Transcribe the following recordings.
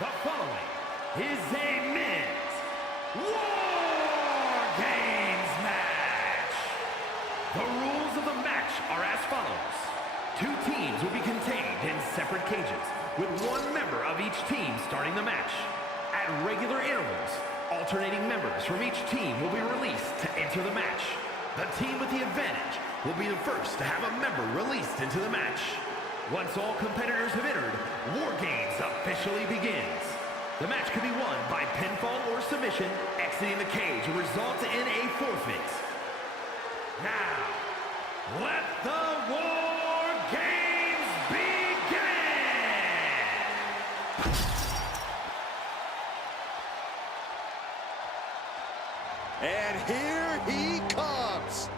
The following is a men's Wargames match. The rules of the match are as follows. Two teams will be contained in separate cages, with one member of each team starting the match. At regular intervals, alternating members from each team will be released to enter the match. The team with the advantage will be the first to have a member released into the match. Once all competitors have entered, Wargames officially begins. The match can be won by pinfall or submission. Exiting the cage will result in a forfeit. Now, let the Wargames begin! And here he comes.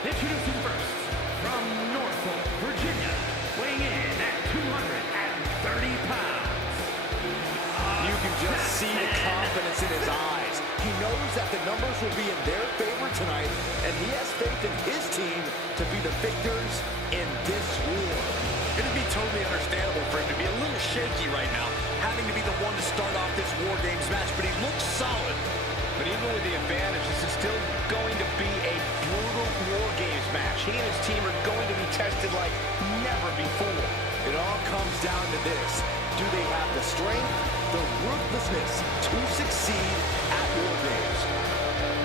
Introducing first, from Norfolk, Virginia, weighing in at 230 pounds. You can just see the confidence in his eyes. He knows that the numbers will be in their favor tonight, and he has faith in his team to be the victors in this war. It'd be totally understandable for him to be a little shaky right now, having to be the one to start off this War Games match, but he looks solid. But even with the advantage, this is still going to be a brutal War Games match. He and his team are going to be tested like never before. It all comes down to this. Do they have the strength, the ruthlessness to succeed at War Games?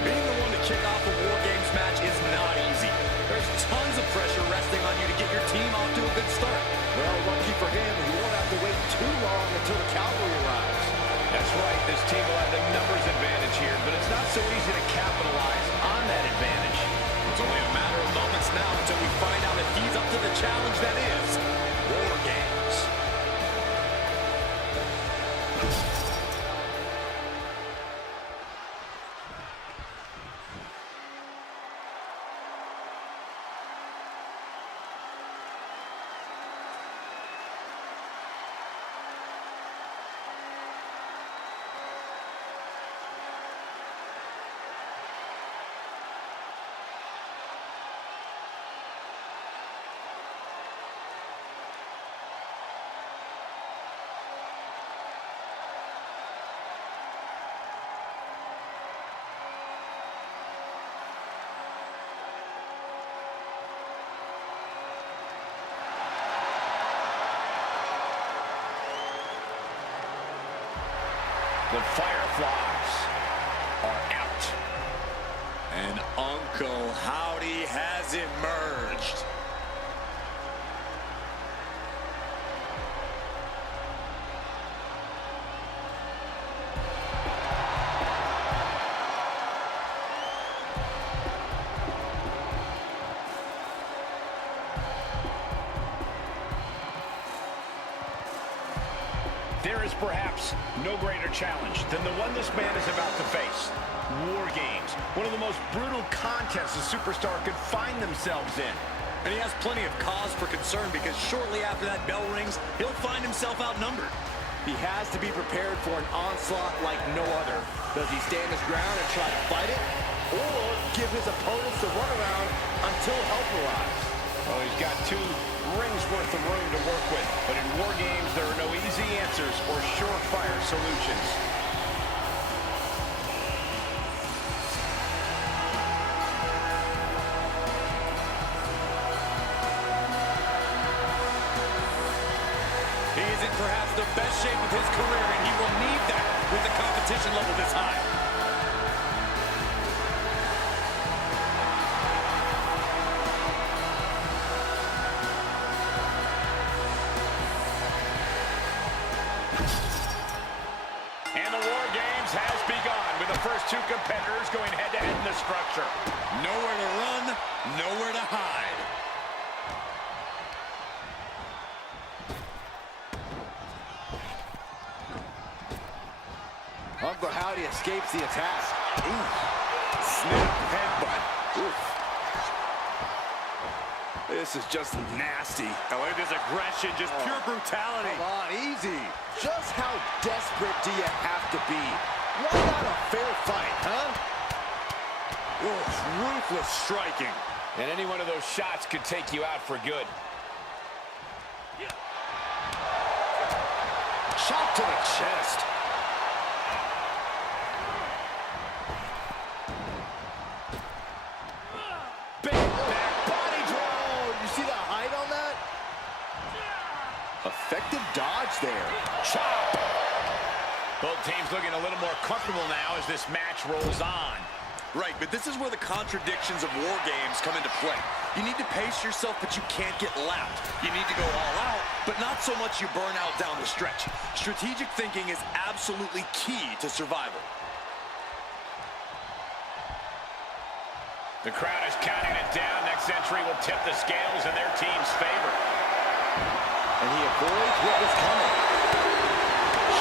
Being the one to kick off a War Games match is not easy. There's tons of pressure resting on you to get your team off to a good start. Well, lucky for him, he won't have to wait too long until the cavalry arrives. That's right, this team will have the numbers advantage here, but it's not so easy to capitalize on that advantage. It's only a matter of moments now until we find out if he's up to the challenge that is War Games. The Fireflies are out. And Uncle Howdy has emerged. There is perhaps no greater challenge than the one this man is about to face. War Games, one of the most brutal contests a superstar could find themselves in. And he has plenty of cause for concern because shortly after that bell rings, he'll find himself outnumbered. He has to be prepared for an onslaught like no other. Does he stand his ground and try to fight it? Or give his opponents the runaround until help arrives? Well, he's got 2 rings worth of room to work with. But in War Games, there are no easy answers or surefire solutions. He is in perhaps the best shape of his career, and he will need that with the competition level this high. And the War Games has begun with the first 2 competitors going head-to-head in the structure. Nowhere to run, nowhere to hide. Uncle Howdy escapes the attack. Ooh. Snap headbutt. Oof. This is just nasty. Oh, look at this aggression, just pure brutality. Come on, easy. Just how desperate do you have to be? Why not a fair fight, huh? Ruthless striking. And any one of those shots could take you out for good. Shot to the chest. Big back body draw. You see the height on that? Effective dodge there. Chop. Both teams looking a little more comfortable now as this match rolls on. Right, but this is where the contradictions of war games come into play. You need to pace yourself, but you can't get lapped. You need to go all out, but not so much you burn out down the stretch. Strategic thinking is absolutely key to survival. The crowd is counting it down. Next entry will tip the scales in their team's favor. And he avoids what was coming.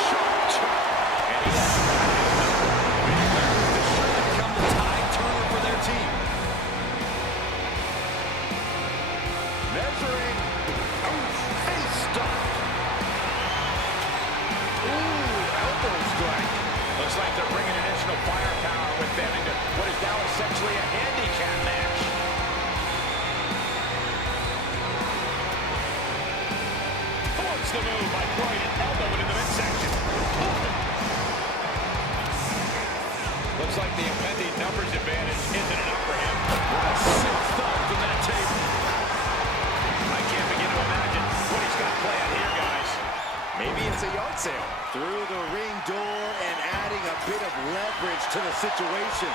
Sharp chop. And he has measuring. Oh, face stop. Ooh, elbow strike. looks like they're bringing additional firepower with them into what is now essentially a handicap match. Force the move by throwing an elbow into the midsection. Looks like the impending numbers advantage isn't enough for him. What a sick thump from that table. I can't begin to imagine what he's got planned here, guys. Maybe it's a yard sale. Through the ring door and adding a bit of leverage to the situation.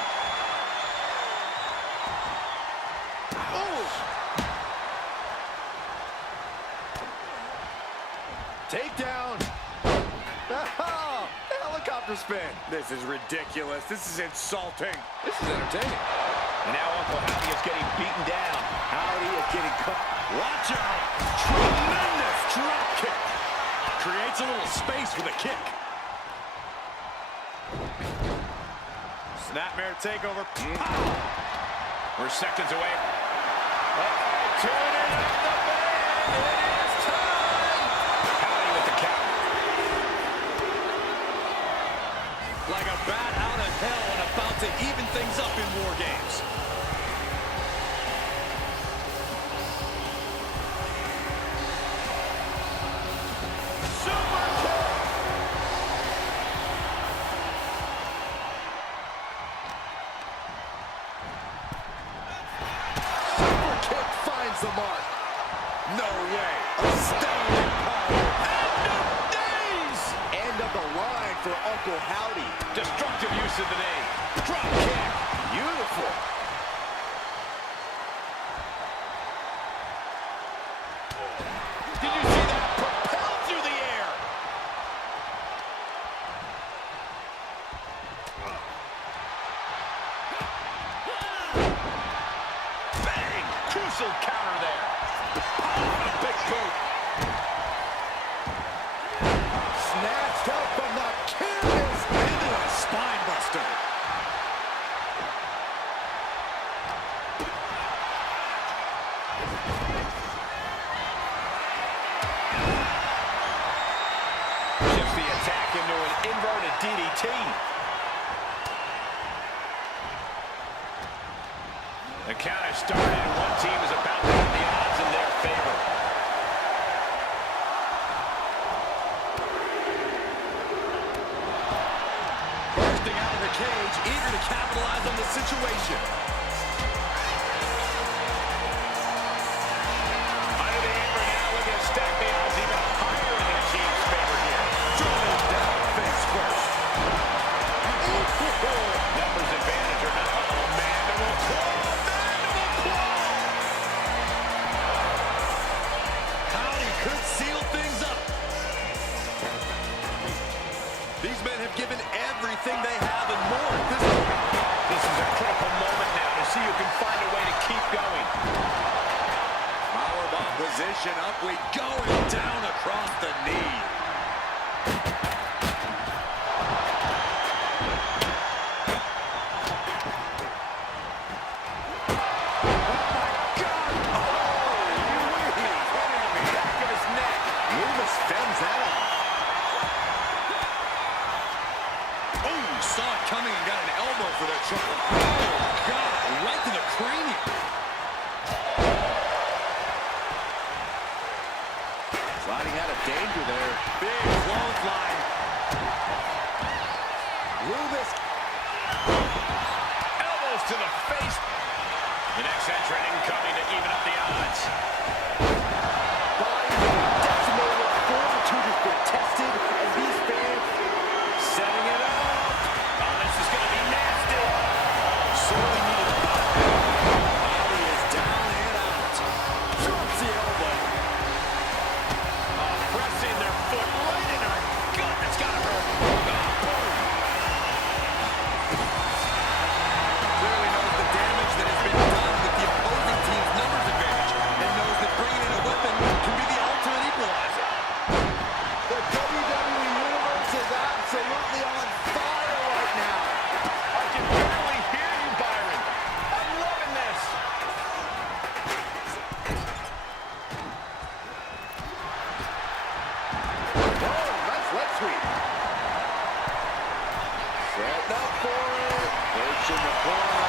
Oh! Takedown. Oh, helicopter spin. This is ridiculous. This is insulting. This is entertaining. And now Uncle Howdy is getting beaten down. Howdy is getting cut. Watch out. Tremendous drop kick. Creates a little space with a kick. Snapmare takeover. We're seconds away. Turn it up the band. It is time. Howdy with the count. Like a bat out of hell and about to even things up in war games. Super kick. Super kick finds the mark. No way. Astounding power. End of days. End of the line for Uncle Howdy. Destructive use of the name. Drop kick. Beautiful. Did you see that? Propelled through the air. Bang! Crucial counter there. Oh, a big boot. Snatched up from the canvas into a Spine buster. Shifts the attack into an inverted DDT. The count has started, and one team is about to have the odds in their favor. Bursting out of the cage, eager to capitalize on the situation. Under the apron now, looking to stack the odds even higher in their team's favor here. Driven down face first. Numbers advantage or not. Oh, mandible claw, mandible claw. Howdy could seal things up. These men have given everything they have and more at this point. This is a critical moment now to see who can find a way to keep going. Powerbomb position, up we go, and down across the knee. Saw coming and got an elbow for that trouble. Oh, God, right to the cranium. Sliding out of danger there. Big clothesline. Loomis. Elbows to the face. The next entrant incoming to even up the odds. Body decimated. Fortitude has been tested, and these fans Setting it up. Oh, this is going to be nasty. sorely needed. Body is down and out. Drops the elbow. Pressing their foot right in her gut. That's got to hurt. Boom. Clearly knows the damage that has been done with the opposing team's numbers advantage, and knows that bringing in a weapon can be the ultimate equalizer. The WWE Universe is absolutely on fire right now. I can barely hear you, Byron. I'm loving this. Oh, nice leg sweep. Setting up for it. Pushing the corner.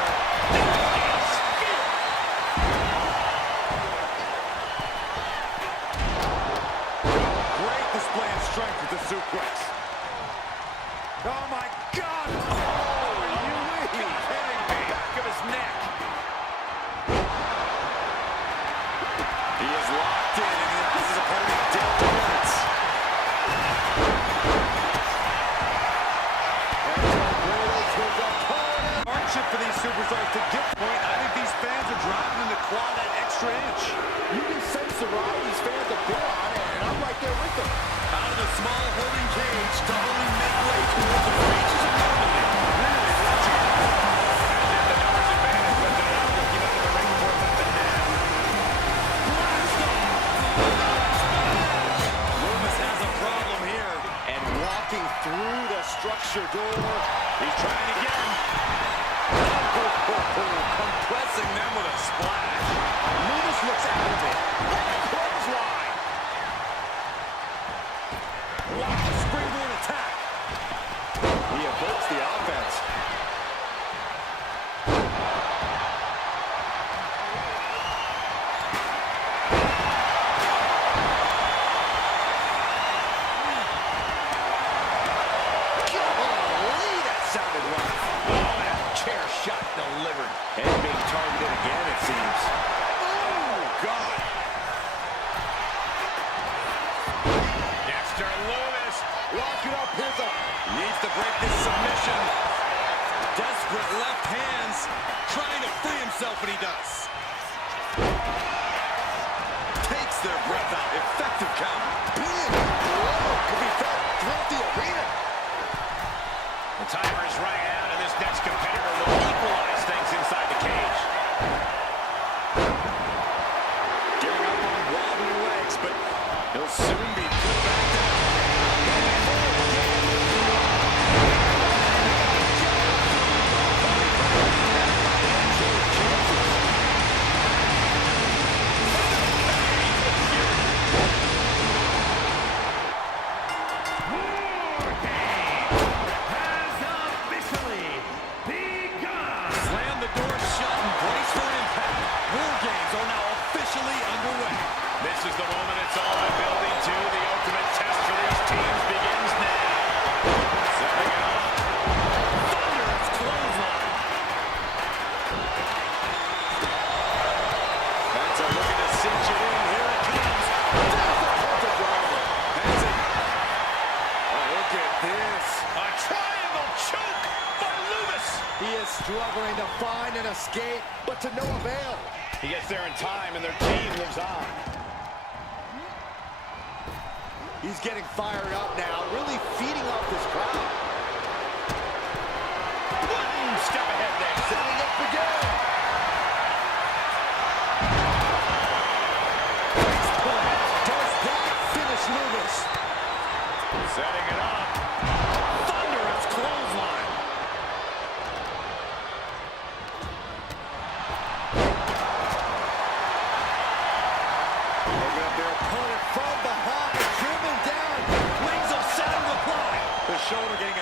Great display of strength with the suplex. Oh, my God. Oh, you kidding me? Back of his neck. He is locked in, and he has his opponent dealt to rights. Hardship for these superstars to get the point. I think these fans are driving them to claw that extra inch. You can sense the ride these fans have been on, and I'm right there with them. Out of the small holding cage to only midway towards the reaches of nobody. Really watching it. If the numbers advantage, but they're not looking under the ring for nothing now. Loomis has a problem here. And walking through the structure door. He's trying again. Compressing them with a splash. Loomis looks out of it. Clothesline. Watch the springboard attack. He averts the offense. Golly, that sounded rough. Oh, that chair shot delivered. Head being targeted again, it seems. Oh, God. Dexter Loomis. Lock it up, here's a... Needs to break this submission. Desperate left hands. Trying to free himself, and he does. Takes their breath out. Effective counter. big blow could be felt throughout the arena. The timer is running out, and this next competitor will equalize things inside the cage. Getting up on wobbly legs, but he'll soon be put back down. Has officially begun. Slam the door shut and brace for impact. Wargames are now officially underway. This is the moment it's all been building to. The ultimate test for these teams begins now. Setting it up. Thunderous clothesline. That's a looking to cinch it in. Here it comes. That's it. Oh, look at this. A triangle choke by Loomis. He is struggling to find an escape, but to no avail. He gets there in time, and their team lives on. He's getting fired up now, really feeding off this crowd. One step ahead there. Setting up again. Does that finish Loomis? Setting it up. Thunderous clothesline. Picking up their opponent from behind, driven down. Wings of sound reply. The shoulder getting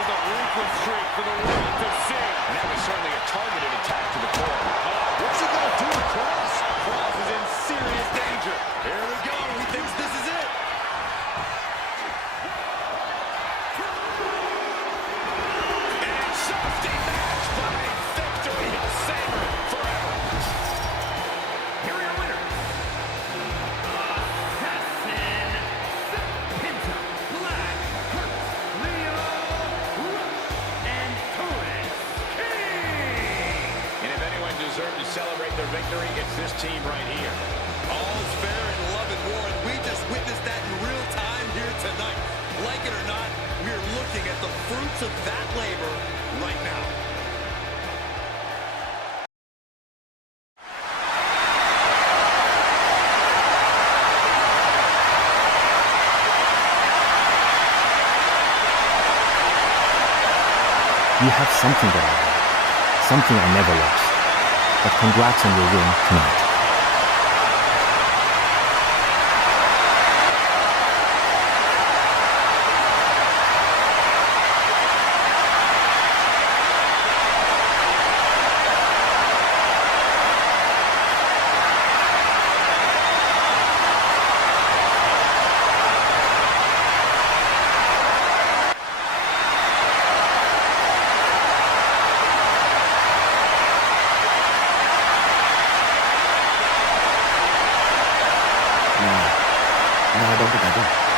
was a ruthless streak for the world to see. And that was certainly a targeted attack to the core. What's he going to do to Cross? Cross is in serious danger. Here we go. He thinks this is it. And safety match for a victory. He'll savor it forever. Here are your winners. Assassin, Penta, Black, Hurt, Leo, Rush, and Torres King. And if anyone deserved to celebrate their victory, it's this team right here. All's fair in love and war, and we just witnessed that in real time here tonight. Like it or not, we're looking at the fruits of that labor right now. You have something that I have, something I never lost. But congrats on your win tonight. No, I don't think I do.